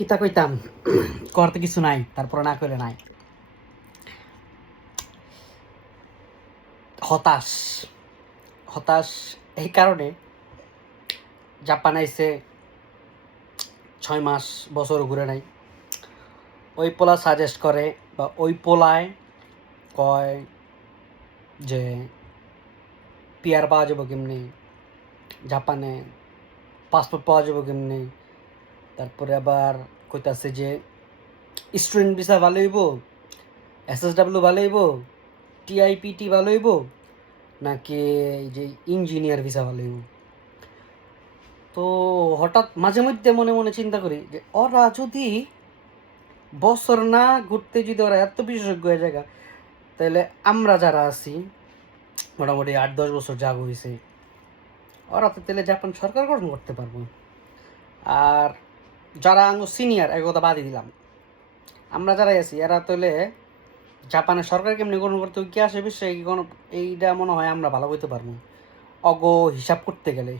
কিতা কইতাম করতে কিছু নাই, তারপরে না কইলে নাই। হতাশ হতাশ এই কারণে, জাপান আইসে 6 মাস, বছর ঘুরে নাই। ওই পোলা সাজেস্ট করে বা ওই পোলায় কয় যে পিয়ার পাওয়া যাবো কেমনি, জাপানে পাসপোর্ট পাওয়া যাবো কেমনি, তারপরে আবার কইতাছে যে স্টুডেন্ট ভিসা ভালো হইব, SSW ভালো হইব, TIPT ভালো হইব, নাকি এই যে ইঞ্জিনিয়ার ভিসা ভালো হইব। তো হঠাৎ মাঝে মধ্যে মনে মনে চিন্তা করি যে ওরা যদি বছর না ঘুরতে, যদি ওরা এত বিশেষজ্ঞ হয়ে জায়গা, তাহলে আমরা যারা আছি মোটামুটি 8-10 বছর যা হয়েছে, ওরা তো তাহলে জাপান সরকার গঠন করতে পারবো। আর যারা আঙ্গু সিনিয়র, এক কথা বাদই দিলাম, আমরা যারাই আছি এরা তাহলে জাপানের সরকার কেমনি গঠন করতে কি আসে বিষয়ে এইটা মনে হয় আমরা ভালো বলতে পারবো অগ হিসাব করতে গেলে।